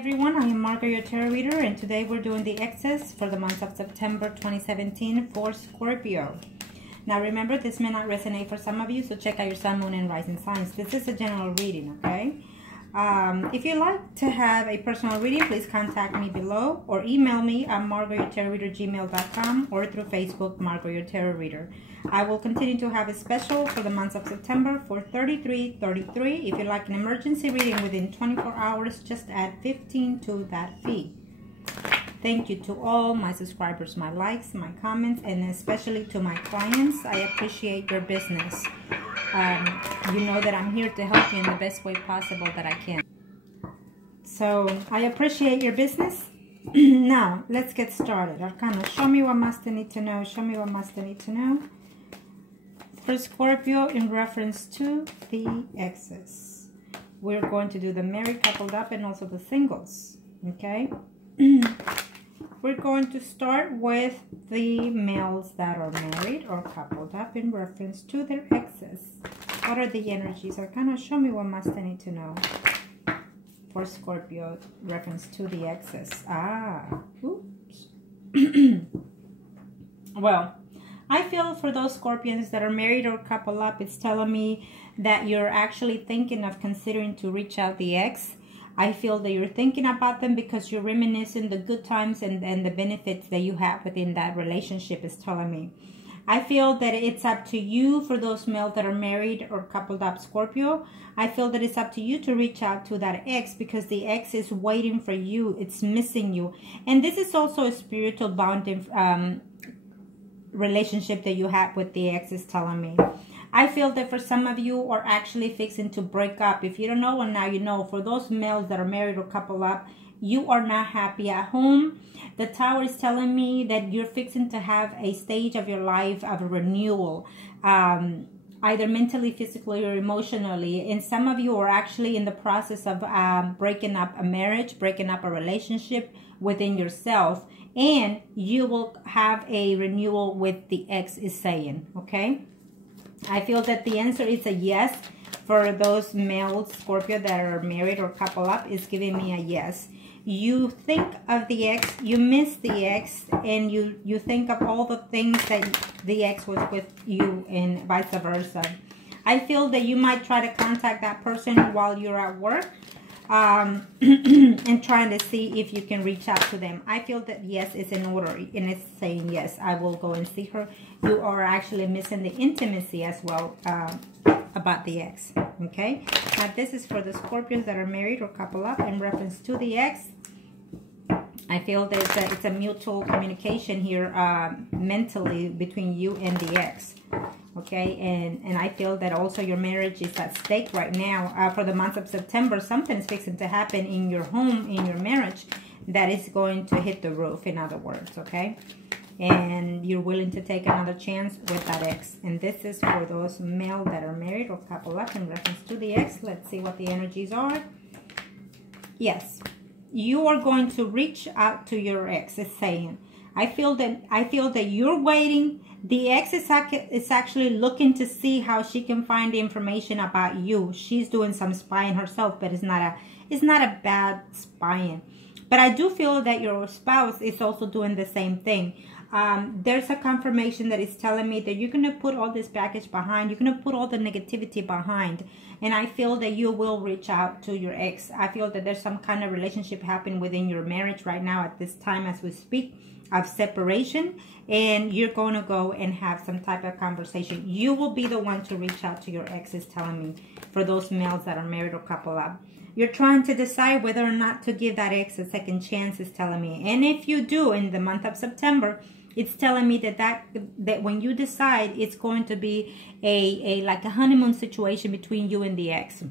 everyone, I am Margourtarotreader, and today we're doing the X's for the month of September 2017 for Scorpio. Now remember, this may not resonate for some of you, so check out your sun, moon, and rising signs. This is a general reading, okay? If you'd like to have a personal reading, please contact me below or email me at margourtarotreader@gmail.com or through Facebook, Margourtarotreader. I will continue to have a special for the month of September for $33.33. If you'd like an emergency reading within 24 hours, just add 15 to that fee. Thank you to all my subscribers, my likes, my comments, and especially to my clients. I appreciate your business. You know that I'm here to help you in the best way possible that I can. So I appreciate your business. Now, let's get started. Arcana, show me what must I need to know. Show me what must I need to know. For Scorpio, in reference to the exes, we're going to do the married, coupled up, and also the singles. Okay? We're going to start with the males that are married or coupled up in reference to their exes. What are the energies? Arcana, show me what must I need to know for Scorpio reference to the exes. Oops. Well, I feel for those Scorpions that are married or coupled up, it's telling me that you're actually thinking of considering to reach out the ex. I feel that you're thinking about them because you're reminiscing the good times and the benefits that you have within that relationship, is telling me. I feel that it's up to you for those males that are married or coupled up Scorpio. I feel that it's up to you to reach out to that ex because the ex is waiting for you. It's missing you. And this is also a spiritual bonding relationship that you have with the ex, is telling me. I feel that for some of you are actually fixing to break up. If you don't know, and now you know, for those males that are married or coupled up, you are not happy at home. The Tower is telling me that you're fixing to have a stage of your life of a renewal, either mentally, physically, or emotionally. And some of you are actually in the process of breaking up a marriage, breaking up a relationship within yourself. And you will have a renewal with the ex, is saying, okay? I feel that the answer is a yes. For those males, Scorpio, that are married or couple up, is giving me a yes. You think of the ex, you miss the ex, and you think of all the things that the ex was with you and vice versa. I feel that you might try to contact that person while you're at work and trying to see if you can reach out to them. I feel that yes is in order, and it's saying yes, I will go and see her. You are actually missing the intimacy as well about the ex. Okay, now this is for the Scorpions that are married or couple up in reference to the ex. I feel that it's a mutual communication here mentally between you and the ex. Okay, and I feel that also your marriage is at stake right now. For the month of September, something is fixing to happen in your home, in your marriage, that is going to hit the roof, in other words, okay? And you're willing to take another chance with that ex. And this is for those male that are married or couple up in reference to the ex. Let's see what the energies are. Yes, you are going to reach out to your ex, is saying. I feel that you're waiting. The ex is actually looking to see how she can find information about you. She's doing some spying herself, but it's not a bad spying. But I do feel that your spouse is also doing the same thing. There's a confirmation that is telling me that you're going to put all this baggage behind. You're going to put all the negativity behind. And I feel that you will reach out to your ex. I feel that there's some kind of relationship happening within your marriage right now at this time as we speak, of separation. And you're going to go and have some type of conversation. You will be the one to reach out to your ex, is telling me, for those males that are married or couple up. You're trying to decide whether or not to give that ex a second chance, is telling me. And if you do in the month of September, it's telling me that when you decide, it's going to be like a honeymoon situation between you and the ex.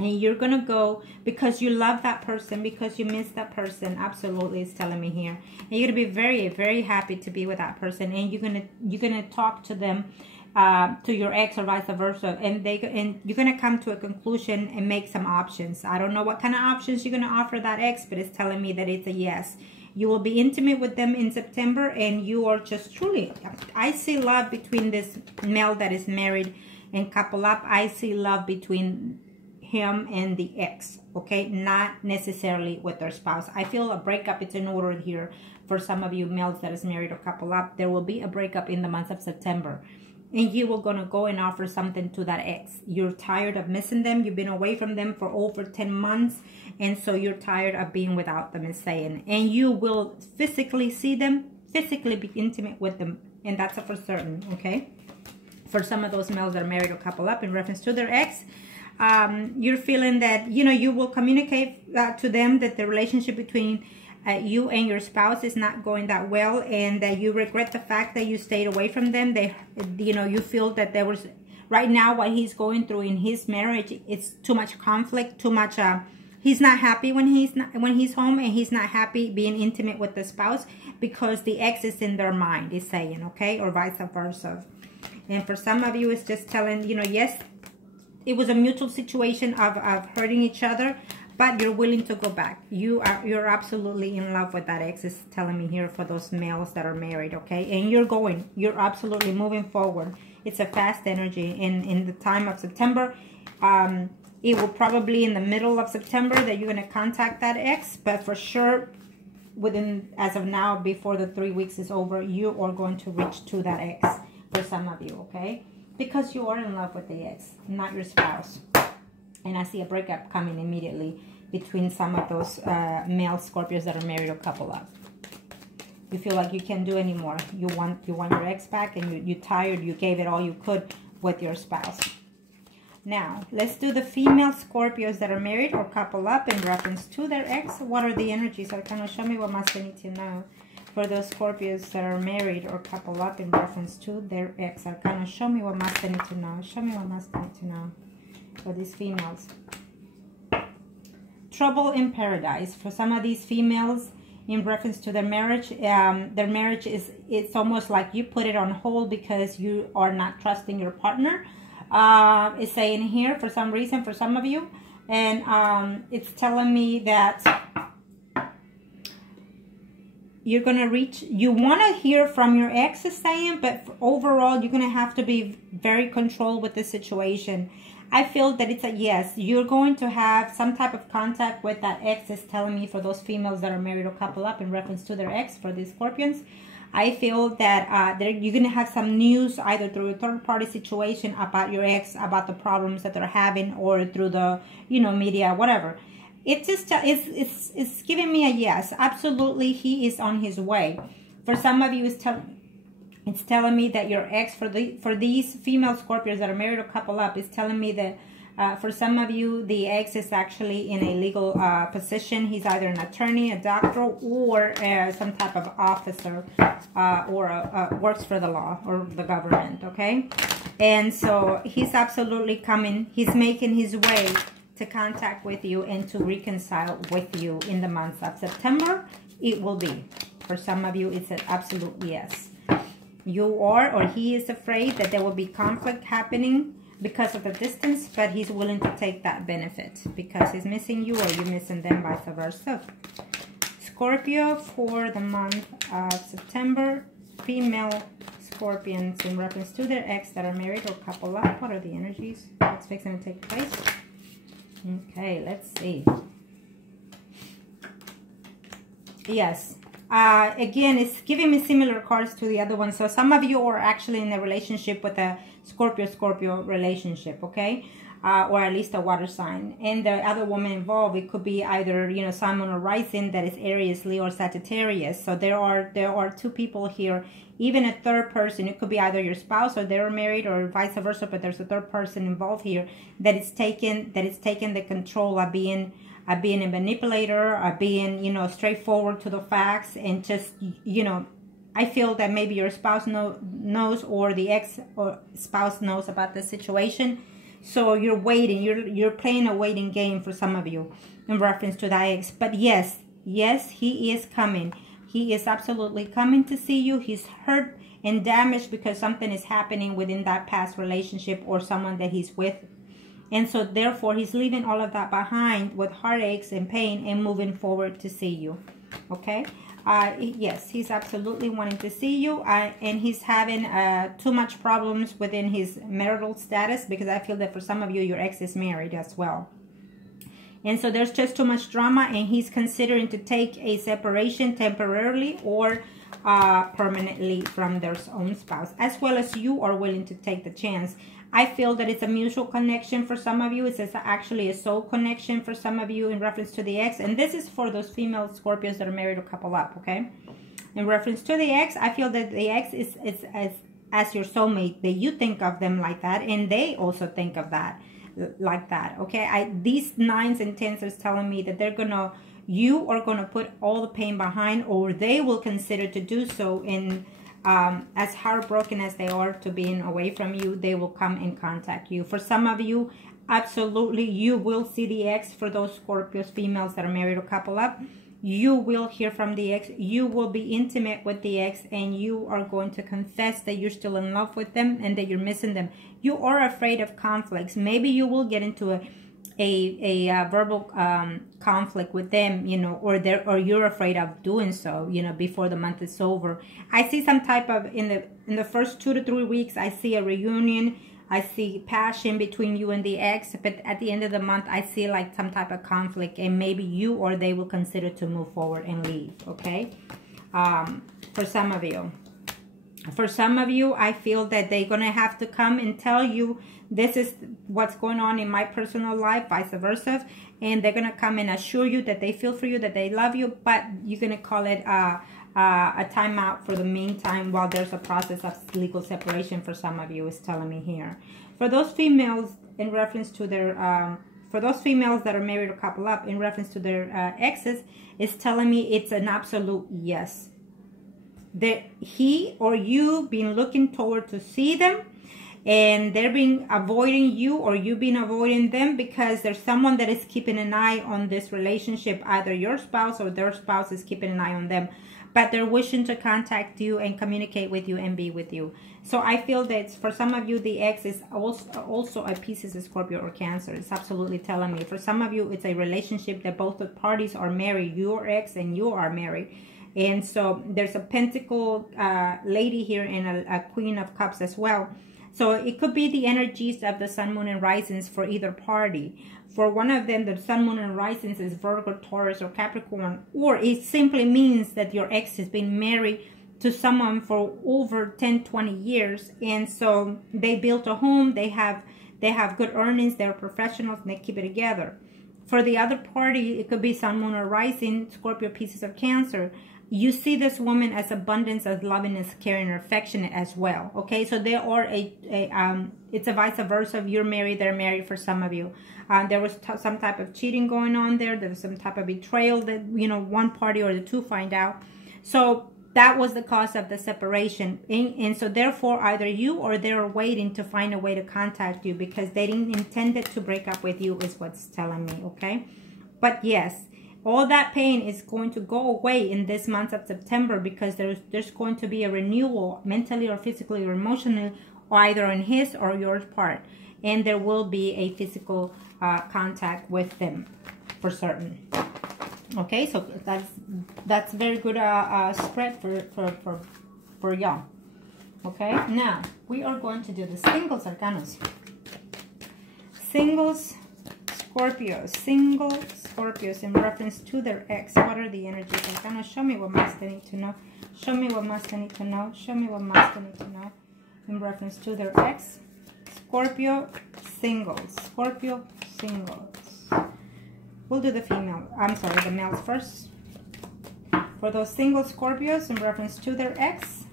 And you're going to go because you love that person, because you miss that person. Absolutely, it's telling me here. And you're going to be very, very happy to be with that person. And you're going to talk to them, to your ex or vice versa. And you're going to come to a conclusion and make some options. I don't know what kind of options you're going to offer that ex, but it's telling me that it's a yes. You will be intimate with them in September, and you are just truly, I see love between this male that is married and couple up. I see love between him and the ex, okay? Not necessarily with their spouse. I feel a breakup, it's in order here for some of you males that is married or couple up. There will be a breakup in the month of September. And you were going to go and offer something to that ex. You're tired of missing them. You've been away from them for over 10 months. And so you're tired of being without them, is saying. And you will physically see them, physically be intimate with them. And that's for certain, okay? For some of those males that are married or couple up in reference to their ex, you're feeling that, you know, you will communicate to them that the relationship between you and your spouse is not going that well, and that you regret the fact that you stayed away from them. They, you know, you feel that there was, right now what he's going through in his marriage, it's too much conflict, too much, he's not happy when he's home, and he's not happy being intimate with the spouse because the ex is in their mind, is saying, okay, or vice versa. And for some of you, it's just telling, you know, yes, it was a mutual situation of hurting each other, but you're willing to go back. You're absolutely in love with that ex, is telling me here for those males that are married, okay? And you're absolutely moving forward. It's a fast energy. In the time of September, it will probably in the middle of September that you're going to contact that ex, but for sure, within, as of now, before the 3 weeks is over, you are going to reach to that ex for some of you, okay? Because you are in love with the ex, not your spouse. And I see a breakup coming immediately between some of those male Scorpios that are married or couple up. You feel like you can't do anymore. You want your ex back, and you're tired. You gave it all you could with your spouse. Now, let's do the female Scorpios that are married or couple up in reference to their ex. What are the energies? Kind of show me what must I need to know for those Scorpios that are married or couple up in reference to their ex. Kind of show me what must I need to know. Show me what must I need to know for these females. Trouble in paradise for some of these females in reference to their marriage. Their marriage is, it's almost like you put it on hold because you are not trusting your partner. It's saying here for some reason for some of you, and it's telling me that you're going to reach, you want to hear from your ex, is saying, but overall you're going to have to be very controlled with the situation. I feel that it's a yes. You're going to have some type of contact with that ex, is telling me for those females that are married or couple up in reference to their ex, for these Scorpions. I feel that you're going to have some news either through a third-party situation about your ex, about the problems that they're having, or through the, you know, media, whatever. It just it's giving me a yes. Absolutely, he is on his way. For some of you, it's telling me that your ex, for these female Scorpios that are married or couple up, is telling me that for some of you, the ex is actually in a legal position. He's either an attorney, a doctor, or some type of officer, or works for the law or the government, okay? And so he's absolutely coming. He's making his way to contact with you and to reconcile with you in the month of September. It will be. For some of you, it's an absolute yes. You are, or he is afraid that there will be conflict happening because of the distance, but he's willing to take that benefit because he's missing you or you're missing them, vice versa. Scorpio for the month of September, female Scorpions in reference to their ex that are married or couple up. What are the energies? What's fixing to take place? Okay, let's see. Yes. Again, it's giving me similar cards to the other one. So some of you are actually in a relationship with a Scorpio relationship, okay? Or at least a water sign. And the other woman involved, it could be either, you know, Sun, Moon, or Rising that is Aries, Leo, or Sagittarius. So there are two people here. Even a third person, it could be either your spouse or they're married or vice versa, but there's a third person involved here that is taking the control of being a manipulator, of being, you know, straightforward to the facts, and just, you know, I feel that maybe your spouse knows, or the ex or spouse knows about the situation. So you're waiting, you're playing a waiting game for some of you in reference to that ex. But yes, he is coming. He is absolutely coming to see you. He's hurt and damaged because something is happening within that past relationship or someone that he's with. And so therefore, he's leaving all of that behind with heartaches and pain and moving forward to see you. Okay? Yes, he's absolutely wanting to see you. And he's having too much problems within his marital status, because I feel that for some of you, your ex is married as well. And so there's just too much drama, and he's considering to take a separation temporarily or permanently from their own spouse, as well as you are willing to take the chance. I feel that it's a mutual connection for some of you. It's actually a soul connection for some of you in reference to the ex. And this is for those female Scorpios that are married or couple up, okay? In reference to the ex, I feel that the ex is as your soulmate, that you think of them like that, and they also think of that like that, okay? These 9s and 10s is telling me that you are gonna put all the pain behind, or they will consider to do so. In as heartbroken as they are to being away from you, they will come and contact you. For some of you, absolutely, you will see the ex. For those Scorpios females that are married or couple up, you will hear from the ex. You will be intimate with the ex, and you are going to confess that you're still in love with them and that you're missing them. You are afraid of conflicts. Maybe you will get into a verbal conflict with them, you know, or you're afraid of doing so, you know, before the month is over. I see some type of, in the first 2 to 3 weeks, I see a reunion. I see passion between you and the ex, but at the end of the month, I see like some type of conflict, and maybe you or they will consider to move forward and leave, okay? For some of you. For some of you, I feel that they're going to have to come and tell you, this is what's going on in my personal life, vice versa. And they're going to come and assure you that they feel for you, that they love you, but you're going to call it a timeout for the meantime while there's a process of legal separation. For some of you, is telling me here. For those females, in reference to their, for those females that are married or couple up, in reference to their exes, it's telling me it's an absolute yes. That he or you been looking toward to see them, and they're been avoiding you, or you been avoiding them, because there's someone that is keeping an eye on this relationship. Either your spouse or their spouse is keeping an eye on them, but they're wishing to contact you and communicate with you and be with you. So I feel that for some of you, the ex is also a Pisces, a Scorpio, or Cancer. It's absolutely telling me. For some of you, it's a relationship that both the parties are married. Your ex and you are married. And so there's a Pentacle lady here and a Queen of Cups as well. So it could be the energies of the Sun, Moon, and Risings for either party. For one of them, the Sun, Moon, and Risings is Virgo, Taurus, or Capricorn. Or it simply means that your ex has been married to someone for over 10, 20 years. And so they built a home. They have good earnings. They're professionals, and they keep it together. For the other party, it could be Sun, Moon, or Rising, Scorpio, Pisces, or Cancer. You see this woman as abundance, as loving, as caring, or affectionate as well. Okay, so there are it's a vice versa. If you're married, they're married. For some of you, there was some type of cheating going on there. There was some type of betrayal that, you know, one party or the two find out. So that was the cause of the separation, and so therefore either you or they're waiting to find a way to contact you, because they didn't intend it to break up with you, is what's telling me. Okay, but yes, all that pain is going to go away in this month of September, because there's going to be a renewal, mentally or physically or emotionally, either on his or your part, and there will be a physical contact with them for certain. Okay, so that's very good spread for y'all. Okay, now we are going to do the singles arcanas. Singles Scorpios, single Scorpios in reference to their ex. What are the energies? Arcana, show me what must they need to know. Show me what must they need to know. Show me what must they need to know in reference to their ex. Scorpio singles. Scorpio singles. We'll do the female. I'm sorry, the males first. For those single Scorpios in reference to their ex.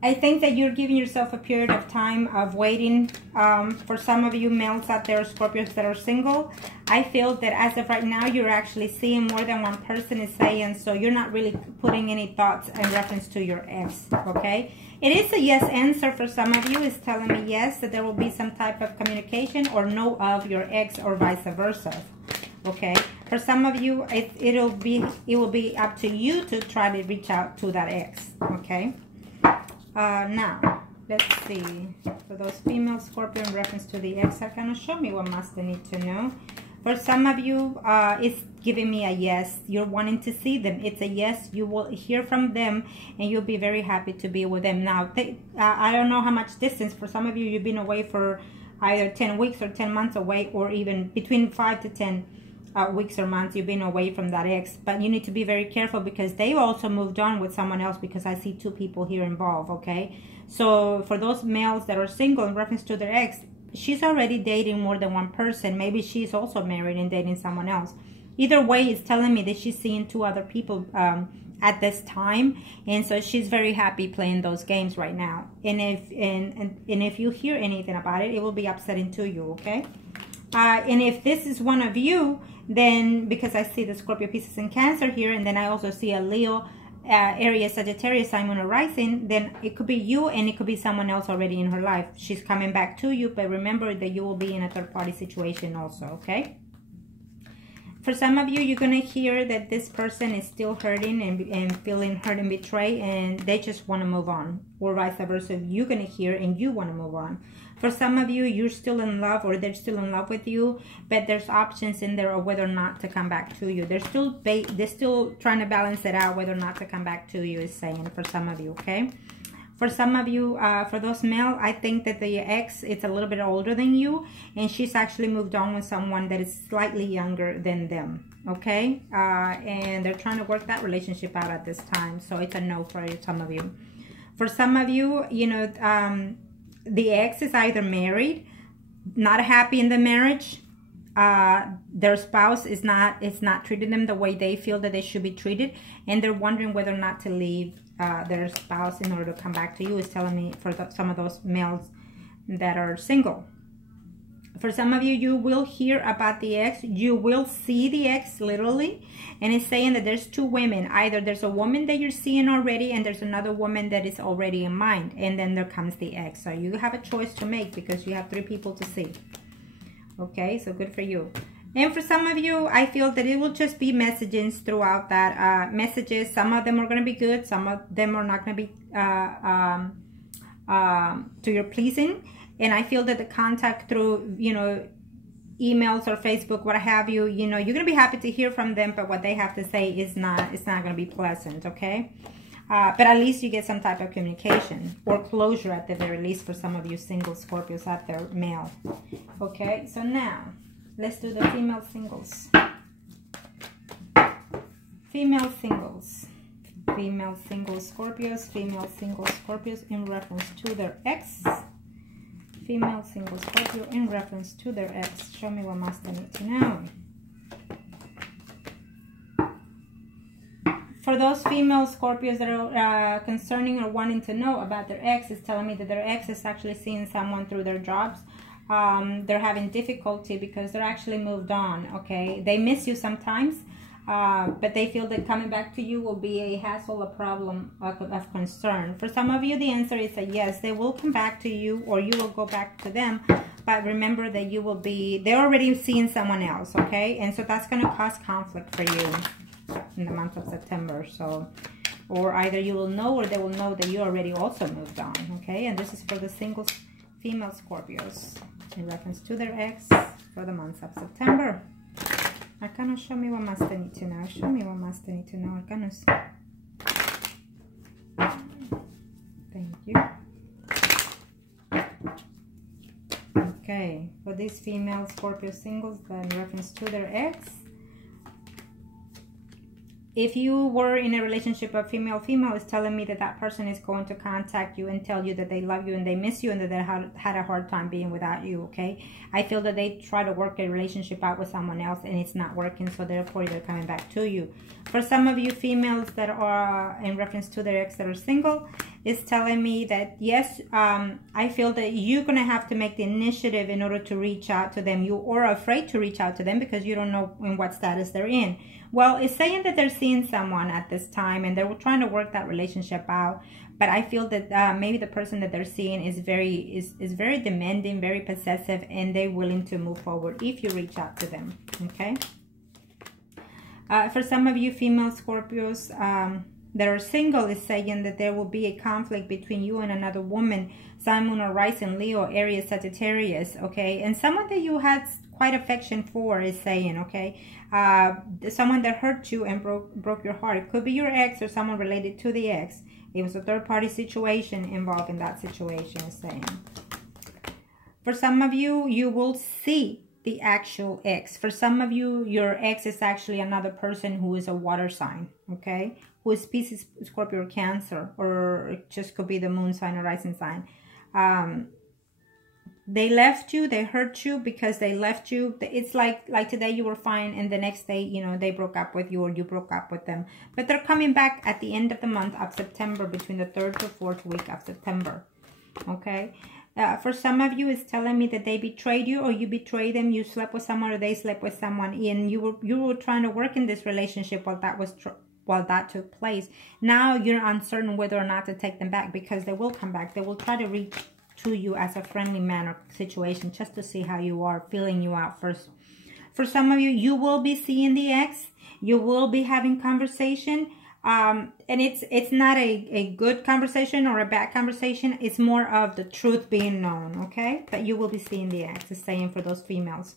I think that you're giving yourself a period of time of waiting. For some of you males out there, Scorpios that are single, I feel that as of right now, you're actually seeing more than one person is saying, so you're not really putting any thoughts in reference to your ex, okay? It is a yes answer for some of you. It's telling me yes, that there will be some type of communication or no of your ex, or vice versa, okay? For some of you, it will be up to you to try to reach out to that ex, okay? Now, let's see. For those female Scorpio in reference to the ex, Arcana, show me what must they need to know. For some of you, it's giving me a yes. You're wanting to see them. It's a yes. You will hear from them and you'll be very happy to be with them. Now, I don't know how much distance. For some of you, you've been away for either 10 weeks or 10 months away, or even between 5 to 10 weeks or months you've been away from that ex. But you need to be very careful because they also moved on with someone else, because I see 2 people here involved, okay? So for those males that are single in reference to their ex, she's already dating more than one person. Maybe she's also married and dating someone else. Either way, it's telling me that she's seeing 2 other people at this time, and so she's very happy playing those games right now. And if you hear anything about it, it will be upsetting to you, okay? And if this is one of you, then because I see the Scorpio, Pisces, and Cancer here, and then I also see a Leo, Aries, Sagittarius, Sun, Moon, or Rising, then it could be you and it could be someone else already in her life. She's coming back to you, but remember that you will be in a third-party situation also, okay? For some of you, you're going to hear that this person is still hurting and feeling hurt and betrayed, and they just want to move on, or vice versa. You're going to hear and you want to move on. For some of you, you're still in love, or they're still in love with you, but there's options in there of whether or not to come back to you. They're still trying to balance it out whether or not to come back to you, is saying for some of you, okay? For some of you, for those male, I think that the ex is a little bit older than you, and she's actually moved on with someone that is slightly younger than them, okay? And they're trying to work that relationship out at this time, so it's a no for some of you. For some of you, you know, the ex is either married, not happy in the marriage, their spouse is not treating them the way they feel that they should be treated, and they're wondering whether or not to leave their spouse in order to come back to you, is telling me for some of those males that are single. For some of you, you will hear about the ex. You will see the ex literally, and it's saying that there's 2 women. Either there's a woman that you're seeing already, and there's another woman that is already in mind, and then there comes the ex. So you have a choice to make because you have 3 people to see. Okay, so good for you. And for some of you, I feel that it will just be messages throughout that. Messages, some of them are going to be good, some of them are not going to be to your pleasing. And I feel that the contact through, you know, emails or Facebook, what have you, you know, you're going to be happy to hear from them, but what they have to say is it's not going to be pleasant, okay? But at least you get some type of communication or closure at the very least for some of you single Scorpios out there, male. Okay, so now let's do the female singles. Female singles. Female single Scorpios. Female single Scorpios in reference to their ex. Female single Scorpio in reference to their ex. Show me what must I need to know. For those female Scorpios that are concerning or wanting to know about their ex, is telling me that their ex is actually seeing someone through their jobs. They're having difficulty because they're actually moved on, okay? They miss you sometimes, but they feel that coming back to you will be a hassle, a problem of concern. For some of you, the answer is a yes. They will come back to you or you will go back to them. But remember that you will be, they're already seeing someone else, okay? And so that's going to cause conflict for you in the month of September. So, or either you will know or they will know that you already also moved on, okay? And this is for the single female Scorpios in reference to their ex for the month of September. Arcanos, show me what must I need to know. Show me what must I need to know, Arcanos. Thank you. Okay, for these female Scorpio singles in reference to their ex, if you were in a relationship of female-female, it's telling me that that person is going to contact you and tell you that they love you and they miss you and that they had a hard time being without you, okay? I feel that they try to work a relationship out with someone else and it's not working, so therefore they're coming back to you. For some of you females that are in reference to their ex that are single, it's telling me that, yes, I feel that you're going to have to make the initiative in order to reach out to them. You are afraid to reach out to them because you don't know in what status they're in. Well, it's saying that they're seeing someone at this time and they're trying to work that relationship out. But I feel that maybe the person that they're seeing is very demanding, very possessive, and they're willing to move forward if you reach out to them, okay? For some of you female Scorpios that are single, is saying that there will be a conflict between you and another woman, Sun, Moon, or Rising, Leo, Aries, Sagittarius, okay? And someone that you had quite affection for, is saying, okay? Someone that hurt you and broke your heart. It could be your ex or someone related to the ex. It was a third-party situation involved in that situation, is saying. For some of you, you will see the actual ex. For some of you, your ex is actually another person who is a water sign, okay? Who is Pisces, Scorpio, or Cancer, or it just could be the moon sign or rising sign. They left you, they hurt you because they left you. It's like today you were fine and the next day, you know, they broke up with you or you broke up with them. But they're coming back at the end of the month of September, between the 3rd to 4th week of September, okay? For some of you, it's telling me that they betrayed you or you betrayed them. You slept with someone or they slept with someone, and you were trying to work in this relationship while that took place. Now you're uncertain whether or not to take them back, because they will come back. They will try to reach to you as a friendly manner situation just to see how you are, feeling you out first. For some of you, you will be seeing the ex. You will be having conversation. And it's not a good conversation or a bad conversation. It's more of the truth being known, okay? But you will be seeing the ex, is saying for those females,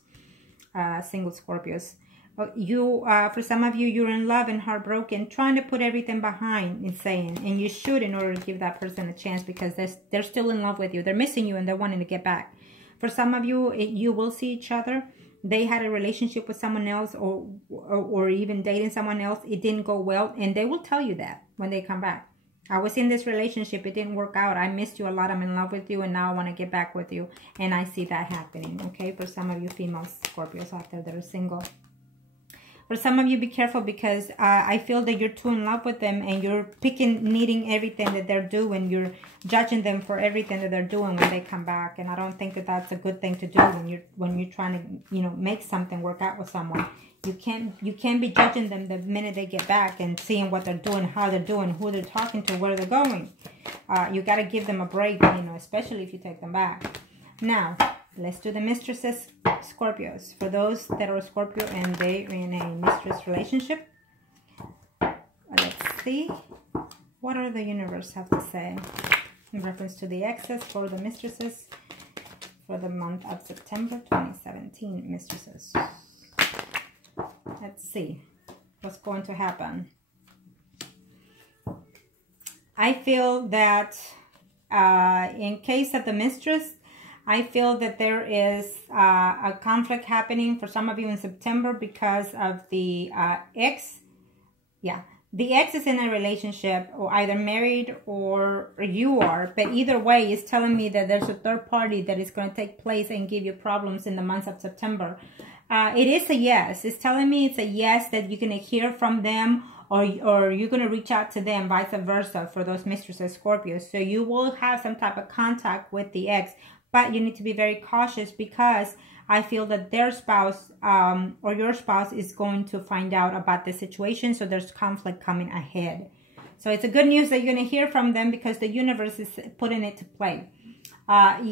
single Scorpios. For some of you, you're in love and heartbroken, trying to put everything behind, is saying. And you should, in order to give that person a chance, because they're still in love with you. They're missing you and they're wanting to get back. For some of you, you will see each other. They had a relationship with someone else or even dating someone else. It didn't go well, and they will tell you that when they come back. I was in this relationship. It didn't work out. I missed you a lot. I'm in love with you, and now I want to get back with you. And I see that happening, okay? For some of you female Scorpios out there that are single. For some of you, be careful, because I feel that you're too in love with them and you're needing everything that they're doing. You're judging them for everything that they're doing when they come back. And I don't think that that's a good thing to do when you're trying to, you know, make something work out with someone. You can't be judging them the minute they get back and seeing what they're doing, how they're doing, who they're talking to, where they're going. You got to give them a break, you know, especially if you take them back. Now, let's do the mistresses, Scorpios. For those that are Scorpio and they're in a mistress relationship, let's see. What do the universe have to say in reference to the exes for the mistresses for the month of September 2017, mistresses? Let's see what's going to happen. I feel that in case of the mistress, I feel that there is a conflict happening for some of you in September because of the ex. Yeah, the ex is in a relationship, or either married or you are. But either way, it's telling me that there's a third party that is going to take place and give you problems in the month of September. It is a yes. It's telling me it's a yes, that you're going to hear from them, or you're going to reach out to them, vice versa, for those mistresses, Scorpios. So you will have some type of contact with the ex. But you need to be very cautious, because I feel that their spouse or your spouse is going to find out about the situation. So there's conflict coming ahead. So it's a good news that you're going to hear from them, because the universe is putting it to play.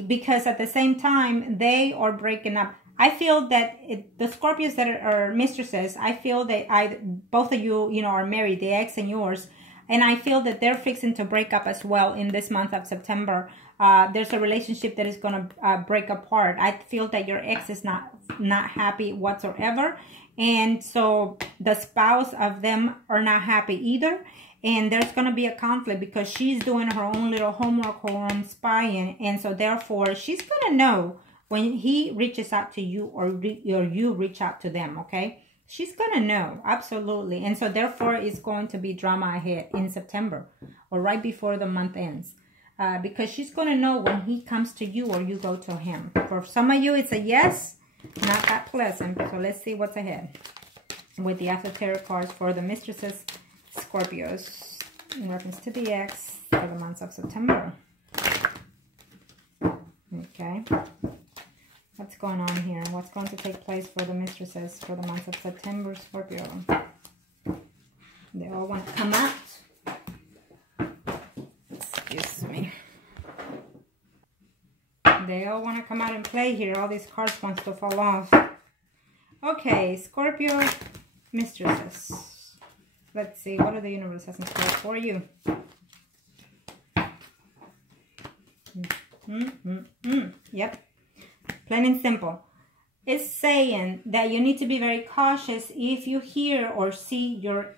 Because at the same time, they are breaking up. I feel that the Scorpios that are mistresses, I feel that both of you, you know, are married, the ex and yours. And I feel that they're fixing to break up as well in this month of September. There's a relationship that is going to break apart. I feel that your ex is not happy whatsoever. And so the spouse of them are not happy either. And there's going to be a conflict, because she's doing her own little homework, her own spying. And so therefore, she's going to know when he reaches out to you or you reach out to them, okay? She's going to know, absolutely. And so therefore, it's going to be drama ahead in September or right before the month ends. Because she's going to know when he comes to you or you go to him. For some of you, it's a yes, not that pleasant. So let's see what's ahead with the After Tarot cards for the mistresses, Scorpios, in reference to the ex for the months of September. Okay. What's going on here? What's going to take place for the mistresses for the month of September, Scorpio? They all want to come out. Excuse me. They all want to come out and play here. All these cards want to fall off. Okay, Scorpio mistresses. Let's see. What do the universe has in store for you? Yep. Plain and simple. It's saying that you need to be very cautious if you hear or see your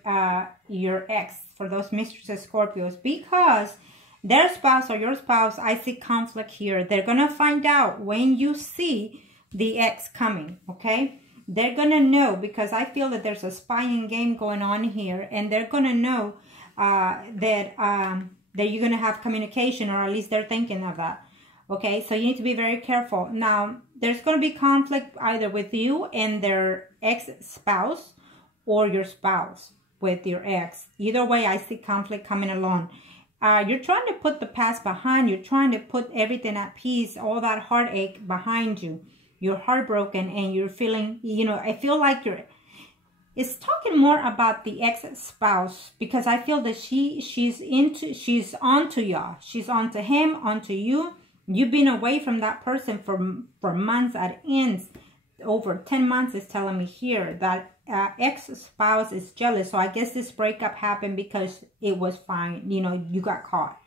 ex, for those mistresses Scorpios, because their spouse or your spouse, I see conflict here. They're going to find out when you see the ex coming, okay? They're going to know, because I feel that there's a spying game going on here, and they're going to know that you're going to have communication, or at least they're thinking of that. Okay, so you need to be very careful. Now, there's going to be conflict either with you and their ex-spouse, or your spouse with your ex. Either way, I see conflict coming along. You're trying to put the past behind. You're trying to put everything at peace, all that heartache behind you. You're heartbroken and you're feeling, you know, I feel like it's talking more about the ex-spouse, because I feel that she's onto y'all. She's onto him, onto you. You've been away from that person for months at ends. Over 10 months is telling me here that ex-spouse is jealous. So I guess this breakup happened because it was fine. You know, you got caught.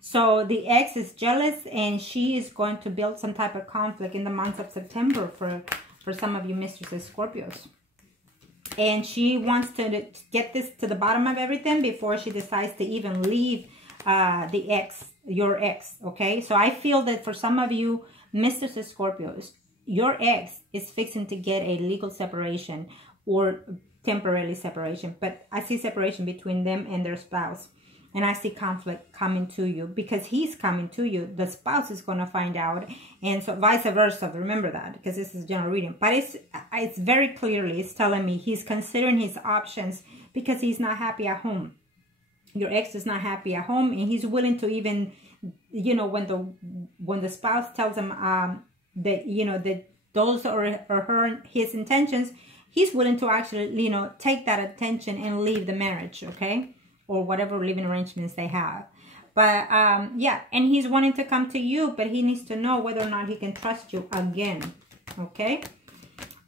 So the ex is jealous, and she is going to build some type of conflict in the month of September for some of you mistresses Scorpios. And she wants to get this to the bottom of everything before she decides to even leave the ex, your ex, okay? So I feel that for some of you mistresses Scorpios, your ex is fixing to get a legal separation or temporary separation, but I see separation between them and their spouse. And I see conflict coming to you, because he's coming to you. The spouse is going to find out, and so vice versa. Remember that, because this is general reading. But it's very clearly, it's telling me he's considering his options because he's not happy at home. Your ex is not happy at home, and he's willing to even, you know, when the spouse tells him that, you know, that those are his intentions, he's willing to actually, you know, take that attention and leave the marriage, okay? Or whatever living arrangements they have. But yeah, and he's wanting to come to you, but he needs to know whether or not he can trust you again, okay?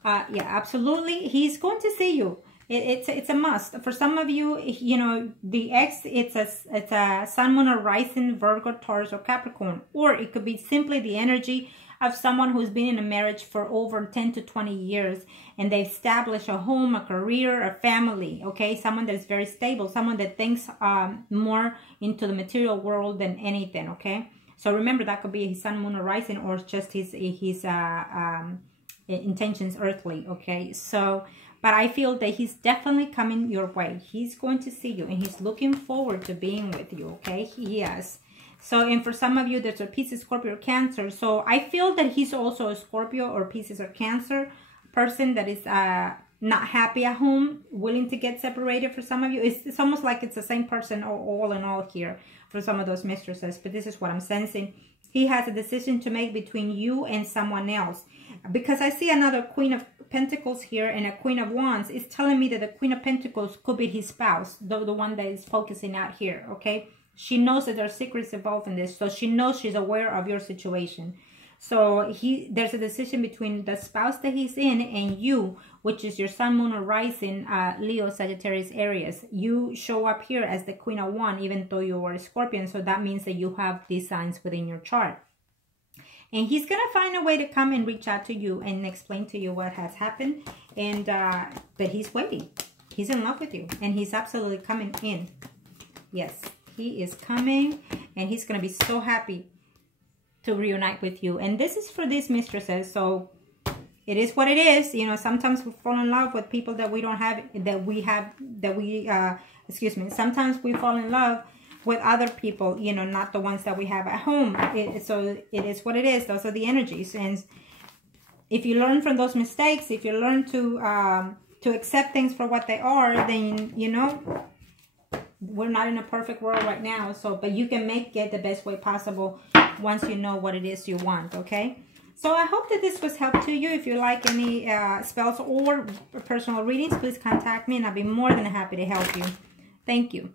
Yeah, absolutely. He's going to see you. It's a must. For some of you, you know, the ex, it's a sun, moon, or rising, Virgo, Taurus, or Capricorn. Or it could be simply the energy of someone who's been in a marriage for over 10 to 20 years, and they establish a home, a career, a family, okay? Someone that is very stable, someone that thinks more into the material world than anything, okay? So remember, that could be his sun, moon, or rising, or just his intentions earthly, okay? So, but I feel that he's definitely coming your way. He's going to see you, and he's looking forward to being with you, okay? Yes. So, and for some of you, there's a Pisces, Scorpio, or Cancer. So I feel that he's also a Scorpio or Pisces or Cancer person that is not happy at home, willing to get separated. For some of you, it's almost like it's the same person all in all here for some of those mistresses. But this is what I'm sensing. He has a decision to make between you and someone else. Because I see another Queen of Pentacles here and a Queen of Wands. It's telling me that the Queen of Pentacles could be his spouse, the one that is focusing out here, okay? She knows that there are secrets involved in this, so she knows, she's aware of your situation. So there's a decision between the spouse that he's in and you, which is your sun, moon, or rising, Leo, Sagittarius, Aries. You show up here as the Queen of Wands, even though you are a Scorpion. So that means that you have these signs within your chart. And he's going to find a way to come and reach out to you and explain to you what has happened. And but he's waiting. He's in love with you. And he's absolutely coming in. Yes, he is coming. And he's going to be so happy to reunite with you. And this is for these mistresses. So it is what it is. You know, sometimes we fall in love with people that we don't have, sometimes we fall in love with other people, you know, not the ones that we have at home. So it is what it is. Those are the energies. And if you learn from those mistakes, if you learn to accept things for what they are, then, you know, we're not in a perfect world right now. So, but you can make it the best way possible once you know what it is you want, okay? So I hope that this was help to you. If you like any spells or personal readings, please contact me and I'll be more than happy to help you. Thank you.